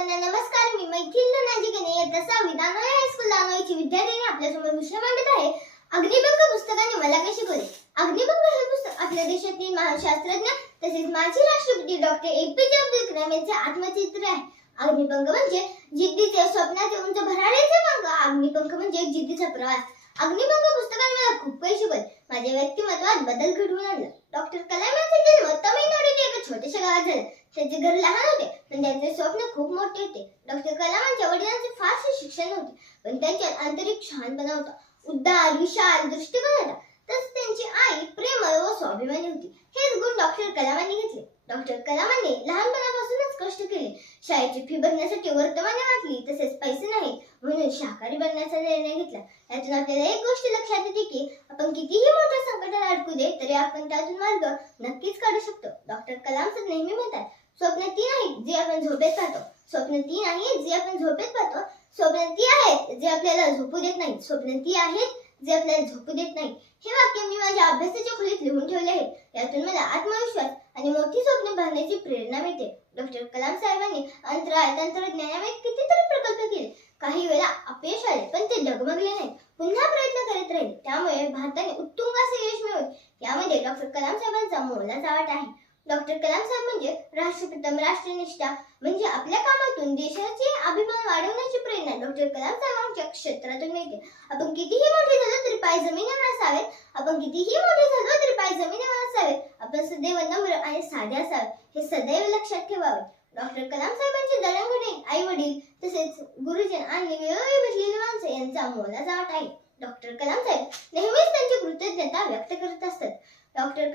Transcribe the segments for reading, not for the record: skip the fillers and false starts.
सर्वांना नमस्कार. मी मैथिली धनाजी गणे इयत्ता 6वी दानोळी हायस्कूल दानोळीची विद्यार्थिनी आपल्यासमोर विषय मांडत आहे. अग्निपंख पुस्तकाने मला काय शिकवले. अग्निपंख हे पुस्तक आपल्या देशातील महान शास्त्रज्ञ तसेच माजी राष्ट्रपती डॉक्टर ए.पी.जे. अब्दुल कलाम यांचे आत्मचित्र आहे. अग्निपंख म्हणजे जिद्दीचे, स्वप्नाचे उंच भरारीचे पंख. अग्निपंख म्हणजे जिद्दीचा प्रवास. अग्निपंख पुस्तकाने मला खूप काही शिकवले. माझ्या व्यक्तिमत्वात बदल घडवून आणला. डॉक्टर कलाम यांचा जन्म तमिळनाडूतील एका छोट्याशा गावात झाला. त्यांचे घर लहान होते पण त्यांचे स्वप्न खूप मोठे होते. डॉक्टर कलामांच्या वडिलांचे फारसे शिक्षण नव्हते पण त्यांच्यात आंतरिक शहाणपणा होता, उदार विशाल दृष्टिकोन होता. तसेच त्यांची आई प्रेमळ व स्वाभिमानी होती. हेच गुण डॉक्टर कलामांनी घेतले. डॉक्टर कलामांनी लहानपणापासूनच कष्ट केले. शाळेची फी भरण्यासाठी वर्तमाने वाटली, तसेच पैसे नाहीत म्हणून शाकाहारी बनण्याचा निर्णय घेतला. यातून आपल्याला एक गोष्ट लक्षात येते की आपण कितीही मोठ्या संकटात अडकू दे तरी आपण त्यातून मार्ग नक्कीच काढू शकतो. डॉक्टर कलाम सर नेहमी म्हणतात, स्वप्न ती नाहीत जे आपण झोपेत पाहतो. स्वप्न ती नाहीत जे आपण झोपेत पाहतो. स्वप्न ती आहेत जे आपल्याला झोपू देत नाहीत. स्वप्न ती आहेत जे आपल्याला झोपू देत नाहीत. हे वाक्य मी माझ्या अभ्यासाच्या खोलीत लिहून ठेवले आहे. यातून मला आत्मविश्वास आणि मोठी स्वप्ने पाहण्याची प्रेरणा मिळते. डॉक्टर कलाम साहेबांनी अंतराळ तंत्रज्ञानामध्ये कितीतरी प्रकल्प केले. काही वेळा अपयश आले पण ते डगमगले नाही, पुन्हा प्रयत्न करत राहिले. त्यामुळे भारताने उत्तुंग असे यश मिळवले. यामध्ये डॉक्टर कलाम साहेबांचा मोलाचा वाटा आहे. डॉक्टर कलाम साहेब म्हणजे राष्ट्रप्रथम, राष्ट्रनिष्ठा म्हणजे आपल्या कामातून देशाचे अभिमान वाढवण्याची प्रेरणा डॉक्टर कलाम साहेबांच्या क्षेत्रातून मिळते. आपण कितीही मोठे झालो तरी पाय जमिनीवर असावेत. आपण कितीही मोठे झालो तरी पाय जमिनीवर असावेत. आपण सदैव नम्र आणि साधे असावे हे सदैव लक्षात ठेवावे. डॉक्टर कलाम साहेबांचे जडणघडण, आई वडील तसेच गुरुजन आणि वेळोवेळी भेटलेली माणसं यांचा मोलाचा वाटा आहे. डॉक्टर कलाम साहेब नेहमीच त्यांची कृतज्ञता व्यक्त करत असतात. डॉक्टर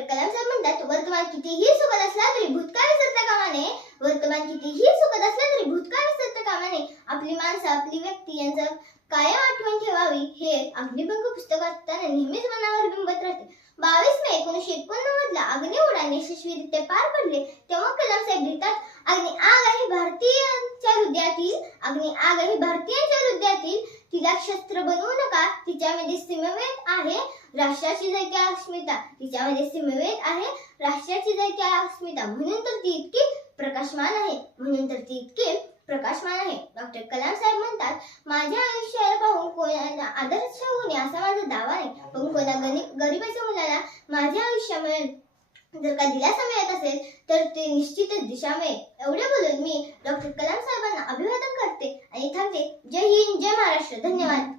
कलाम साहेब म्हणतात, वर्तमान कितीही सुखद असला तरी भूतकाळ विसरता कामा नये. वर्तमान कितीही सुखद असला तरी भूतकाळ विसरता कामा नये. आपली माणसं, आपली व्यक्ती यांचं कायम आठवण ठेवावी. हे अग्निपंख पुस्तक वाचताना नेहमीच मनावर बिंबत राहते. 22 मे 1989 ला अग्नी उड्डाण यशस्वीरित्या पार पडले तेव्हा कलाम साहेब लिहितात, अग्नी आग आहे भारतीयांच्या हृदयातील. अग्नी आग आहे भारतीयांच्या हृदयातील. तिला शस्त्र बनवू नका. तिच्यामध्ये सिमवेत आहे राष्ट्राची जय अस्मिता. तिच्यामध्ये सिमवेत आहे राष्ट्राची जय अस्मिता. म्हणून तर ती इतकी प्रकाशमान आहे. डॉक्टर कलाम साहेब म्हणतात, माझ्या आयुष्याला पाहून कोणाला आदर्श होऊ नये असा माझा दावा नाही, पण कोणा गरीबाच्या मुलाला माझ्या आयुष्यामुळे जर का दिलासा मिळत असेल तर ते निश्चितच दिशा मिळेल. एवढे बोलून मी डॉक्टर कलाम साहेबांना अभिवादन करते आणि थांबते. जय हिंद, जय महाराष्ट्र. धन्यवाद.